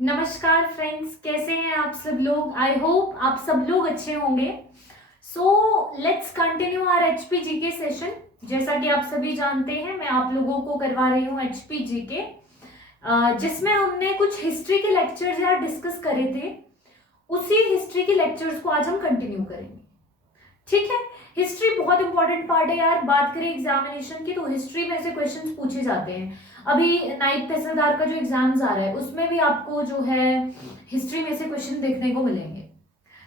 नमस्कार फ्रेंड्स, कैसे हैं आप सब लोग। आई होप आप सब लोग अच्छे होंगे। So let's continue our HP GK session. जैसा कि आप सभी जानते हैं, मैं आप लोगों को करवा रही हूँ एचपी जीके, जिसमें हमने कुछ हिस्ट्री के लेक्चर्स यार डिस्कस करे थे। उसी हिस्ट्री के लेक्चर्स को आज हम कंटिन्यू करेंगे। ठीक है, हिस्ट्री बहुत इंपॉर्टेंट पार्ट है यार। बात करें एग्जामिनेशन की तो हिस्ट्री में से क्वेश्चंस पूछे जाते हैं। अभी नायब तहसीलदार का जो एग्जाम्स आ रहा है उसमें भी आपको जो है हिस्ट्री में से क्वेश्चन देखने को मिलेंगे।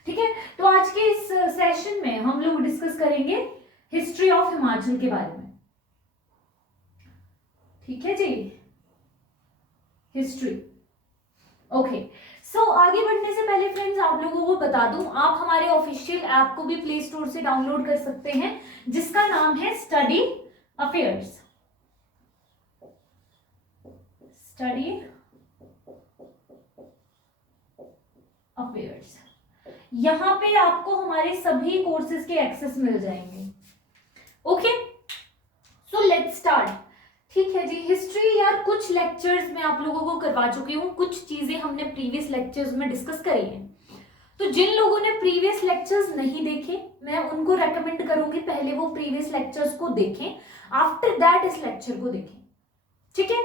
ठीक है, तो आज के इस सेशन में हम लोग डिस्कस करेंगे हिस्ट्री ऑफ हिमाचल के बारे में। ठीक है जी, हिस्ट्री। ओके, सो आगे बढ़ने से पहले फ्रेंड्स आप लोगों को बता दूं, आप हमारे ऑफिशियल ऐप को भी प्ले स्टोर से डाउनलोड कर सकते हैं, जिसका नाम है स्टडी अफेयर्स। स्टडी अफेयर्स, यहां पे आपको हमारे सभी कोर्सेज के एक्सेस मिल जाएंगे। Okay, so let's start. ठीक है जी, हिस्ट्री यार कुछ लेक्चर्स में आप लोगों को करवा चुकी हूँ, कुछ चीजें हमने प्रीवियस लेक्चर्स में डिस्कस करी हैं। तो जिन लोगों ने प्रीवियस लेक्चर्स नहीं देखे, मैं उनको रेकमेंड करूंगी पहले वो प्रीवियस लेक्चर्स को देखें, आफ्टर दैट इस लेक्चर को देखें। ठीक है,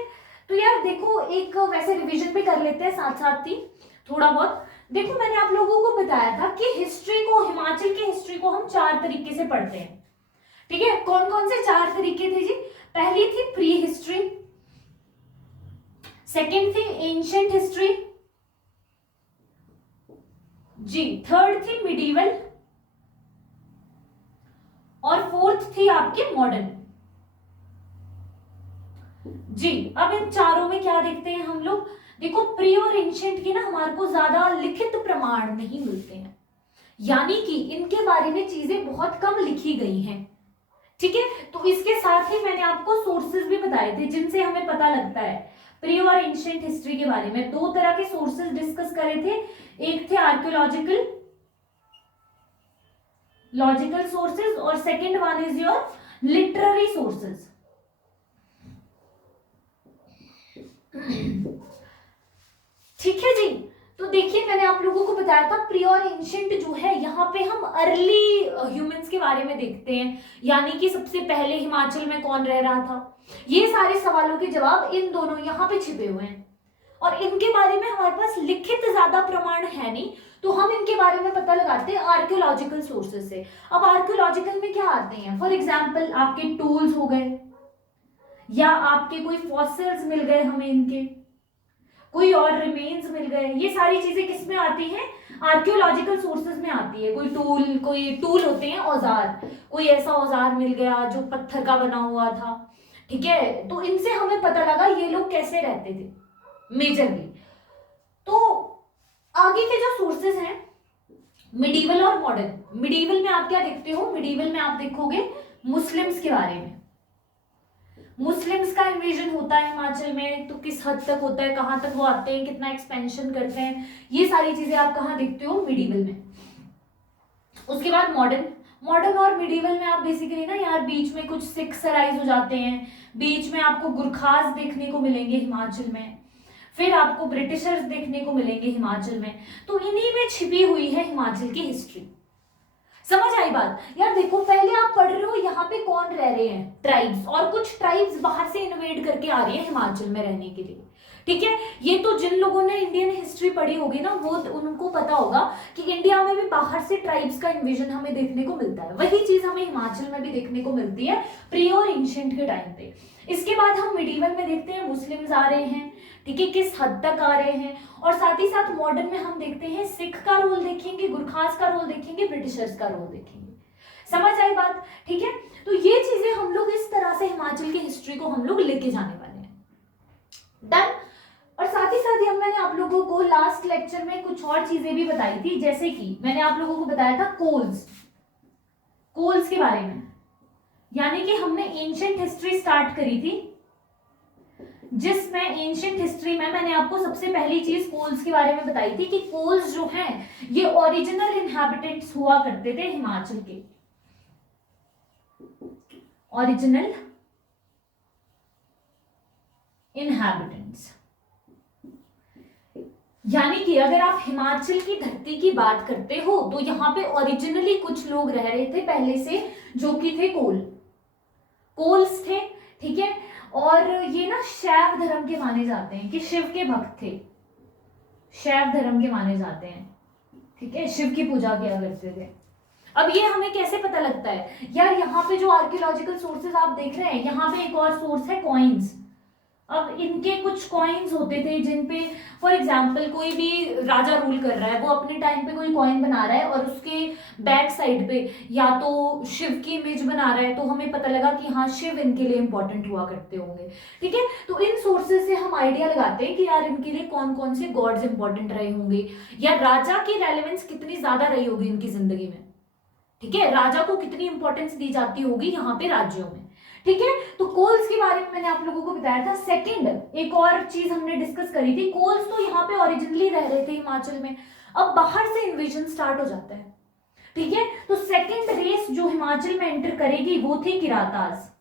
तो यार देखो, एक वैसे रिवीजन भी कर लेते हैं साथ साथ ही थोड़ा बहुत। देखो, मैंने आप लोगों को बताया था कि हिस्ट्री को, हिमाचल की हिस्ट्री को हम 4 तरीके से पढ़ते हैं। ठीक है, कौन कौन से 4 तरीके थे जी? पहली थी प्री हिस्ट्री, सेकेंड थी एंशिएंट हिस्ट्री जी, थर्ड थी मिडीवल, और फोर्थ थी आपकी मॉडर्न जी। अब इन चारों में क्या देखते हैं हम लोग? देखो, प्री और एंशिएंट की ना हमारे को ज्यादा लिखित प्रमाण नहीं मिलते हैं, यानी कि इनके बारे में चीजें बहुत कम लिखी गई हैं। ठीक है, तो इसके साथ ही मैंने आपको सोर्सेज भी बताए थे जिनसे हमें पता लगता है प्री और एंशिएंट हिस्ट्री के बारे में। 2 तरह के सोर्सेज डिस्कस करे थे, एक थे आर्कियोलॉजिकल सोर्सेज और second one is your literary sources. ठीक है जी, तो देखिए, मैंने आप लोगों को बताया था प्री और एंशिएंट जो है, यहाँ पे हम अर्ली ह्यूमंस के बारे में देखते हैं, यानी कि सबसे पहले हिमाचल में कौन रह रहा था। ये सारे सवालों के जवाब इन दोनों यहाँ पे छिपे हुए हैं, और इनके बारे में हमारे पास लिखित ज्यादा प्रमाण है नहीं, तो हम इनके बारे में पता लगाते हैं आर्कियोलॉजिकल सोर्सेज से। अब आर्कियोलॉजिकल में क्या आते हैं? फॉर एग्जाम्पल आपके टूल्स हो गए, या आपके कोई फॉसिल्स मिल गए हमें, इनके कोई और रिमेन्स मिल गए। ये सारी चीजें किस में आती हैं? आर्कियोलॉजिकल सोर्सेज में आती है। कोई टूल होते हैं, औजार, कोई ऐसा औजार मिल गया जो पत्थर का बना हुआ था। ठीक है, तो इनसे हमें पता लगा ये लोग कैसे रहते थे मेजरली। तो आगे के जो सोर्सेज हैं, मिडीवल और मॉडर्न। मिडीवल में आप क्या देखते हो? मिडीवल में आप देखोगे मुस्लिम्स के बारे में। मुस्लिम्स का इन्वेजन होता है हिमाचल में, तो किस हद तक होता है, कहां तक वो आते हैं, कितना एक्सपेंशन करते हैं, ये सारी चीजें आप कहां देखते हो? मिडीवल में। उसके बाद मॉडर्न और मिडीवल में आप बेसिकली ना यार बीच में कुछ सिख्स राइज हो जाते हैं, बीच में आपको गुरखास देखने को मिलेंगे हिमाचल में, फिर आपको ब्रिटिशर्स देखने को मिलेंगे हिमाचल में। तो इन्हीं में छिपी हुई है हिमाचल की हिस्ट्री। समझ आई बात? यार देखो, पहले आप पढ़ रहे हो यहाँ पे कौन रह रहे हैं? ट्राइब्स, और कुछ ट्राइब्स बाहर से इन्वेड करके आ रही है हिमाचल में रहने के लिए। ठीक है, ये तो जिन लोगों ने इंडियन हिस्ट्री पढ़ी होगी ना, वो उनको पता होगा कि इंडिया में भी बाहर से ट्राइब्स का इन्वेजन हमें देखने को मिलता है। वही चीज हमें हिमाचल में भी देखने को मिलती है प्री और एंशिएंट के टाइम पे। इसके बाद हम मिडीवल में देखते हैं मुस्लिम्स आ रहे हैं, ठीक है, किस हद तक आ रहे हैं, और साथ ही साथ मॉडर्न में हम देखते हैं सिख का रोल देखेंगे, गुरखास का रोल देखेंगे, ब्रिटिशर्स का रोल देखेंगे। समझ आई बात? ठीक है, तो ये चीजें हम लोग इस तरह से हिमाचल की हिस्ट्री को हम लोग लेके जाने वाले हैं। डन। और साथ ही साथ मैंने आप लोगों को लास्ट लेक्चर में कुछ और चीजें भी बताई थी, जैसे कि मैंने आप लोगों को बताया था कोल्स के बारे में, यानी कि हमने एंशिएंट हिस्ट्री स्टार्ट करी थी, जिसमें एंशिएंट हिस्ट्री में मैंने आपको सबसे पहली चीज कोल्स के बारे में बताई थी कि कोल्स जो हैं ये ओरिजिनल इनहैबिटेंट्स हुआ करते थे हिमाचल के। ओरिजिनल इनहैबिटेंट्स यानी कि अगर आप हिमाचल की धरती की बात करते हो तो यहाँ पे ओरिजिनली कुछ लोग रह रहे थे पहले से, जो कि थे कोल्स थे, ठीक है। और ये ना शैव धर्म के माने जाते हैं, कि शिव के भक्त थे, शैव धर्म के माने जाते हैं, ठीक है, शिव की पूजा किया करते थे। अब ये हमें कैसे पता लगता है यार, यहाँ पे जो आर्कियोलॉजिकल सोर्सेज आप देख रहे हैं, यहाँ पे एक और सोर्स है कॉइन्स। अब इनके कुछ कॉइन्स होते थे जिन पे फॉर एग्जाम्पल कोई भी राजा रूल कर रहा है, वो अपने टाइम पे कोई कॉइन बना रहा है और उसके बैक साइड पे या तो शिव की इमेज बना रहा है, तो हमें पता लगा कि हाँ शिव इनके लिए इंपॉर्टेंट हुआ करते होंगे, ठीक है। तो इन सोर्सेज से हम आइडिया लगाते हैं कि यार इनके लिए कौन कौन से गॉड्स इंपॉर्टेंट रहे होंगे, या राजा की रेलेवेंस कितनी ज्यादा रही होगी इनकी जिंदगी में, ठीक है, राजा को कितनी इंपॉर्टेंस दी जाती होगी यहाँ पे राज्यों में, ठीक है। तो कोल्स के बारे में मैंने आप लोगों को बताया था। सेकंड एक और चीज हमने डिस्कस करी थी, कोल्स तो यहाँ पे ओरिजिनली रह रहे थे हिमाचल में, अब बाहर से इन्वेजन स्टार्ट हो जाता है, ठीक है। तो सेकंड रेस जो हिमाचल में एंटर करेगी वो थी किरातास,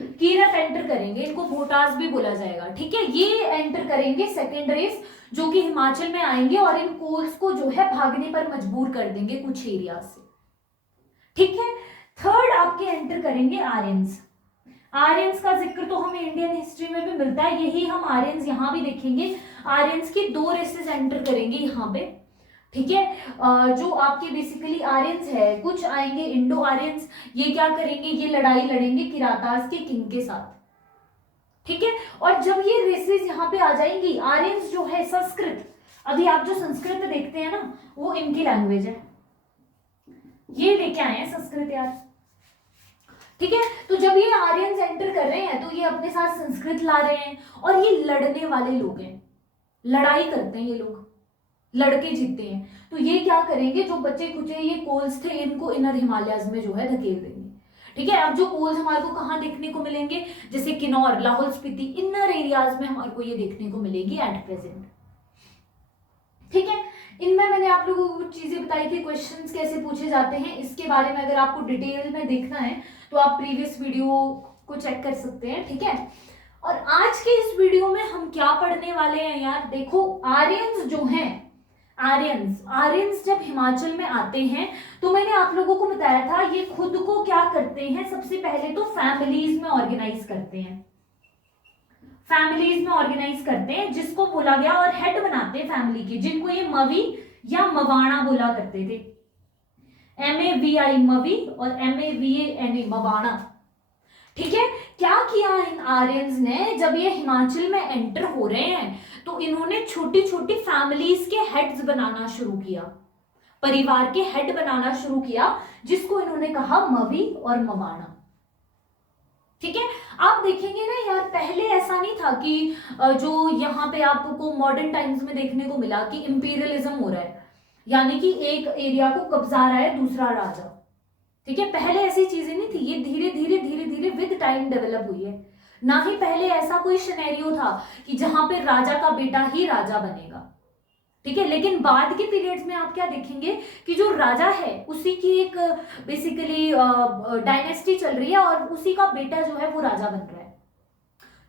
कीरत एंटर करेंगे, इनको भोटास भी बोला जाएगा, ठीक है। ये एंटर करेंगे सेकंड रेस, जो कि हिमाचल में आएंगे और इन कोल्स को जो है भागने पर मजबूर कर देंगे कुछ एरिया से, ठीक है। थर्ड आपके एंटर करेंगे आर्यंस। आर्यंस का जिक्र तो हमें इंडियन हिस्ट्री में भी मिलता है, यही हम आर्यंस यहाँ भी देखेंगे। आर्यंस की दो रेसेस एंटर करेंगे यहाँ पे, ठीक है। जो आपके बेसिकली आर्यंस है, कुछ आएंगे इंडो आर्यंस, ये क्या करेंगे, ये लड़ाई लड़ेंगे किरातास के किंग के साथ, ठीक है। और जब ये रेसेस यहाँ पे आ जाएंगी, आर्यंस जो है संस्कृत, अभी आप जो संस्कृत देखते हैं ना वो इनकी लैंग्वेज है, ये लेके आए हैं संस्कृत यार, ठीक है। तो जब ये आर्यंस एंटर कर रहे हैं तो ये अपने साथ संस्कृत ला रहे हैं, और ये लड़ने वाले लोग हैं, लड़ाई करते हैं ये लोग, लड़के जीतते हैं। तो ये क्या करेंगे, जो बच्चे कुचे ये कोल्स थे इनको इनर हिमालयस में जो है धकेल देंगे, ठीक है। अब जो कोल्स हमारे को कहाँ देखने को मिलेंगे, जैसे किन्नौर, लाहौल स्पीति, इनर एरियाज में हमारे को ये देखने को मिलेगी एट प्रेजेंट, ठीक है। इनमें मैंने आप लोगों को कुछ चीजें बताई थी, क्वेश्चंस कैसे पूछे जाते हैं इसके बारे में अगर आपको डिटेल में देखना है तो आप प्रीवियस वीडियो को चेक कर सकते हैं, ठीक है। और आज के इस वीडियो में हम क्या पढ़ने वाले हैं यार, देखो आर्यंस जो हैं, आर्यंस जब हिमाचल में आते हैं तो मैंने आप लोगों को बताया था ये खुद को क्या करते हैं, सबसे पहले तो फैमिलीज में ऑर्गेनाइज करते हैं, फैमिलीज में ऑर्गेनाइज करते हैं जिसको बोला गया, और हेड बनाते हैं फैमिली के, जिनको ये मवी या मवाणा बोला करते थे, MAVI मवी और MAVANA मवाणा, ठीक है। क्या किया इन आर्यंस ने, जब ये हिमाचल में एंटर हो रहे हैं तो इन्होंने छोटी छोटी फैमिलीज के हेड्स बनाना शुरू किया, परिवार के हेड बनाना शुरू किया, जिसको इन्होंने कहा मवी और मवाणा, ठीक है। आप देखेंगे ना यार, पहले ऐसा नहीं था कि जो यहाँ पे आपको मॉडर्न टाइम्स में देखने को मिला कि इंपीरियलिज्म हो रहा है, यानी कि एक एरिया को कब्जा रहा है दूसरा राजा, ठीक है। पहले ऐसी चीजें नहीं थी, ये धीरे धीरे विद टाइम डेवलप हुई है। ना ही पहले ऐसा कोई सिनेरियो था कि जहां पे राजा का बेटा ही राजा बनेगा, ठीक है। लेकिन बाद के पीरियड्स में आप क्या देखेंगे कि जो राजा है उसी की एक बेसिकली डायनेस्टी चल रही है और उसी का बेटा जो है वो राजा बन रहा है,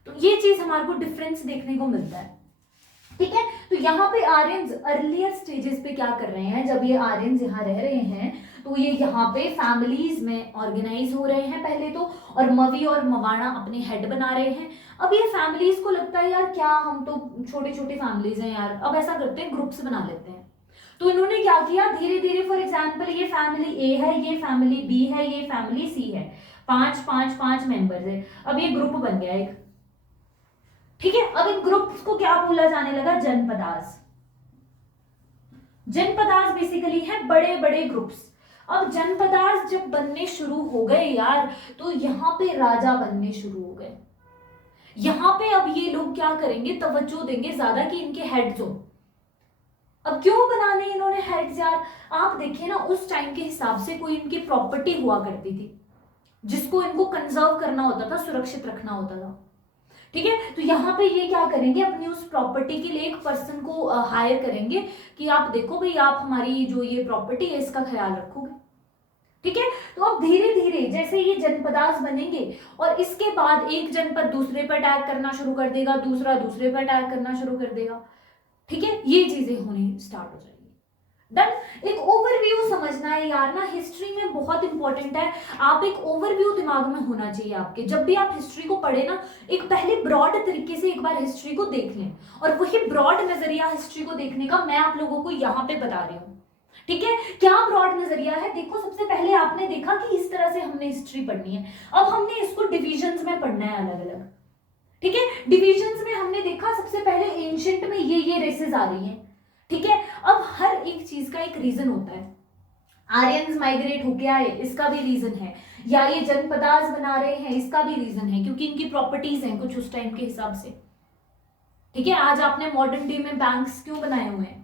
तो ये चीज हमारे को डिफरेंस देखने को मिलता है, ठीक है। तो यहाँ पे आर्यंस अर्लियर स्टेजेस पे क्या कर रहे हैं, जब ये आर्यंस यहाँ रह रहे हैं तो ये यहाँ पे फैमिलीज में ऑर्गेनाइज हो रहे हैं पहले तो, और मवी और मवाणा अपने हेड बना रहे हैं। अब ये फैमिलीज को लगता है यार क्या हम तो छोटे छोटे फैमिलीज हैं यार, अब ऐसा करते हैं ग्रुप्स बना लेते हैं। तो इन्होंने क्या किया, धीरे धीरे फॉर एग्जाम्पल ये फैमिली ए है, ये फैमिली बी है, ये फैमिली सी है, 5 मेंबर्स है, अब ये ग्रुप बन गया एक, ठीक है। अब इन ग्रुप्स को क्या बोला जाने लगा, जनपदास। जनपदास बेसिकली है बड़े बड़े ग्रुप्स। अब जनपदास जब बनने शुरू हो गए यार, तो यहाँ पे राजा बनने शुरू हो गए। यहाँ पे अब ये लोग क्या करेंगे, तवज्जो देंगे ज्यादा कि इनके हेड्स हो। अब क्यों बनाने इन्होंने हेड्स यार, आप देखिए ना उस टाइम के हिसाब से कोई इनकी प्रॉपर्टी हुआ करती थी जिसको इनको कंजर्व करना होता था, सुरक्षित रखना होता था, ठीक है। तो यहाँ पे ये क्या करेंगे, अपनी उस प्रॉपर्टी के लिए एक पर्सन को हायर करेंगे कि आप देखो भाई आप हमारी जो ये प्रॉपर्टी है इसका ख्याल रखोगे, ठीक है। तो अब धीरे धीरे जैसे ये जनपदास बनेंगे और इसके बाद एक जनपद दूसरे पर अटैक करना शुरू कर देगा, दूसरा दूसरे पर अटैक करना शुरू कर देगा, ठीक है, ये चीजें होने स्टार्ट हो जाएगी। डन। एक ओवरव्यू समझना है यार ना, हिस्ट्री में बहुत इंपॉर्टेंट है, आप एक ओवरव्यू दिमाग में होना चाहिए आपके, जब भी आप हिस्ट्री को पढ़े ना, एक पहले ब्रॉड तरीके से एक बार हिस्ट्री को देख लें, और वही ब्रॉड नजरिया हिस्ट्री को देखने का मैं आप लोगों को यहाँ पे बता रही हूँ, ठीक है। क्या ब्रॉड नजरिया है, देखो सबसे पहले आपने देखा कि इस तरह से हमने हिस्ट्री पढ़नी है, अब हमने इसको डिविजन्स में पढ़ना है अलग अलग, ठीक है। डिविजन्स में हमने देखा सबसे पहले एंशिएंट में ये रेसेस आ रही हैं, ठीक है। अब हर एक चीज का एक रीजन होता है, आर्यंस माइग्रेट होके आए इसका भी रीजन है, या ये जनपदास बना रहे हैं इसका भी रीजन है, क्योंकि इनकी प्रॉपर्टीज हैं कुछ उस टाइम के हिसाब से, ठीक है। आज आपने मॉडर्न डे में बैंक्स क्यों बनाए हुए हैं,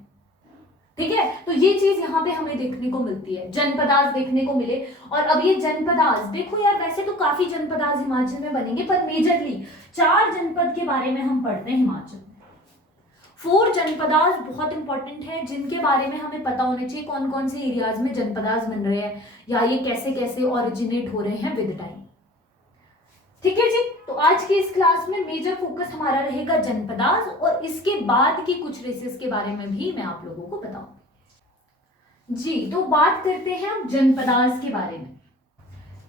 ठीक है, तो ये चीज यहाँ पे हमें देखने को मिलती है, जनपदास देखने को मिले। और अब ये जनपदास देखो यार, वैसे तो काफी जनपदास हिमाचल में बनेंगे, पर मेजरली 4 जनपद के बारे में हम पढ़ते हैं हिमाचल में। 4 जनपदास बहुत इंपॉर्टेंट है, जिनके बारे में हमें पता होना चाहिए कौन कौन से एरियाज में जनपदास बन रहे हैं, या ये कैसे कैसे ओरिजिनेट हो रहे हैं विद टाइम, ठीक है जी। तो आज की इस क्लास में मेजर फोकस हमारा रहेगा जनपदास, और इसके बाद की कुछ रेसेस के बारे में भी मैं आप लोगों को बताऊंगी जी। तो बात करते हैं हम जनपदास के बारे में,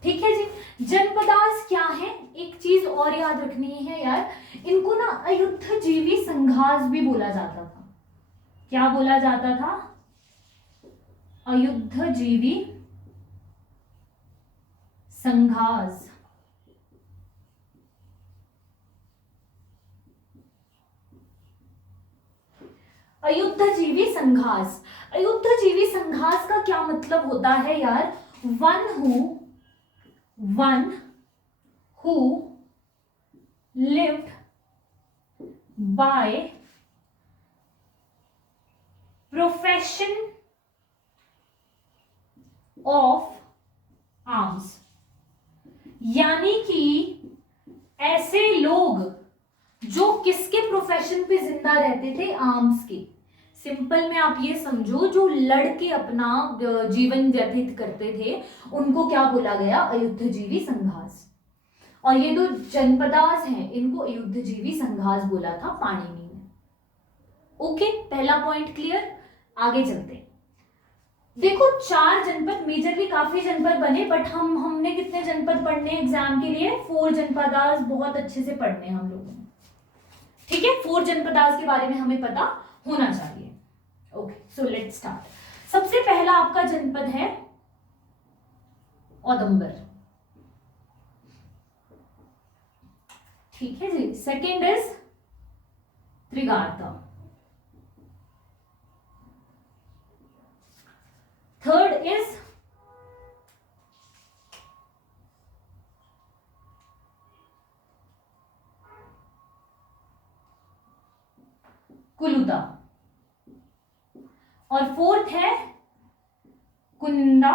ठीक है जी। जनपदास क्या है, एक चीज और याद रखनी है यार, इनको ना अयुद्धजीवी संघास भी बोला जाता था। क्या बोला जाता था, अयुद्धजीवी संघास। अयुद्धजीवी संघास, अयुद्धजीवी संघास का क्या मतलब होता है यार, one who lived by profession of arms, यानी कि ऐसे लोग जो किसके प्रोफेशन पे जिंदा रहते थे, आर्म्स के। सिंपल में आप ये समझो, जो लड़के अपना जीवन व्यतीत करते थे उनको क्या बोला गया, अयुद्धजीवी संघास। और ये जो जनपदास हैं इनको अयुद्धजीवी संघास बोला था पाणिनि ने। ओके, पहला पॉइंट क्लियर। आगे चलते हैं। देखो 4 जनपद, मेजरली काफी जनपद बने, बट हमने कितने जनपद पढ़ने एग्जाम के लिए, 4 जनपदास बहुत अच्छे से पढ़ने हम लोगों ने, ठीक है। 4 जनपदास के बारे में हमें पता होना चाहिए। Okay, so let's start. सबसे पहला आपका जनपद है औदंबर, ठीक है जी। सेकेंड इज त्रिगार्ता, थर्ड इज कुलुता, और फोर्थ है कुनिंदा,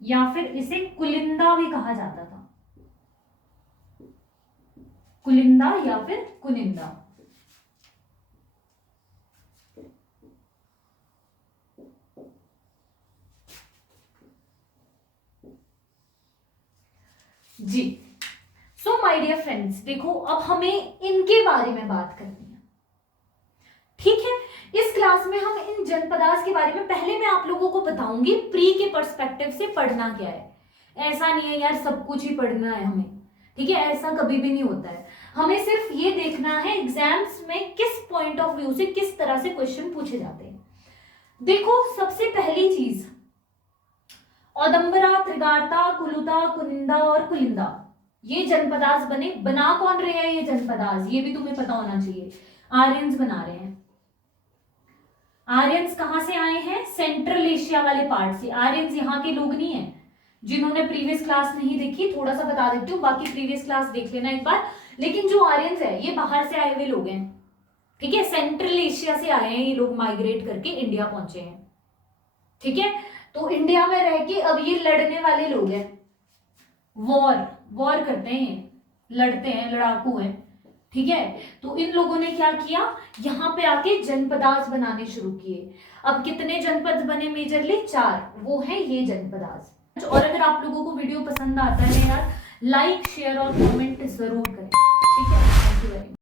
या फिर इसे कुलिंदा भी कहा जाता था, कुलिंदा या फिर कुनिंदा। जी। सो माय डियर फ्रेंड्स, देखो अब हमें इनके बारे में बात करनी है, ठीक है। इस क्लास में हम इन जनपदास के बारे में पहले मैं आप लोगों को बताऊंगी प्री के पर्सपेक्टिव से पढ़ना क्या है। ऐसा नहीं है यार सब कुछ ही पढ़ना है हमें, ठीक है, ऐसा कभी भी नहीं होता है। हमें सिर्फ ये देखना है एग्जाम्स में किस पॉइंट ऑफ व्यू से किस तरह से क्वेश्चन पूछे जाते हैं। देखो सबसे पहली चीज, औदंबरा, त्रिगार्ता, कुलुता, कुनिंदा और कुलिंदा, ये जनपदास बने। बना कौन रहे हैं ये जनपदास, ये भी तुम्हें पता होना चाहिए, आर्यंस बना रहे हैं। आर्यंस कहां से आए हैं, सेंट्रल एशिया वाले पार्ट से। आर्यंस यहाँ के लोग नहीं है। जिन्होंने प्रीवियस क्लास नहीं देखी, थोड़ा सा बता देती हूँ, बाकी प्रीवियस क्लास देख लेना एक बार। लेकिन जो आर्यंस है ये बाहर से आए हुए लोग हैं, ठीक है, सेंट्रल एशिया से आए हैं ये लोग, माइग्रेट करके इंडिया पहुंचे हैं, ठीक है। तो इंडिया में रह के अब ये लड़ने वाले लोग हैं, वॉर करते हैं, लड़ते हैं, लड़ाकू हैं, ठीक है, तो इन लोगों ने क्या किया, यहाँ पे आके जनपदाज बनाने शुरू किए। अब कितने जनपद बने मेजरली, 4, वो है ये जनपदाज। और अगर आप लोगों को वीडियो पसंद आता है यार, लाइक शेयर और कमेंट जरूर करें।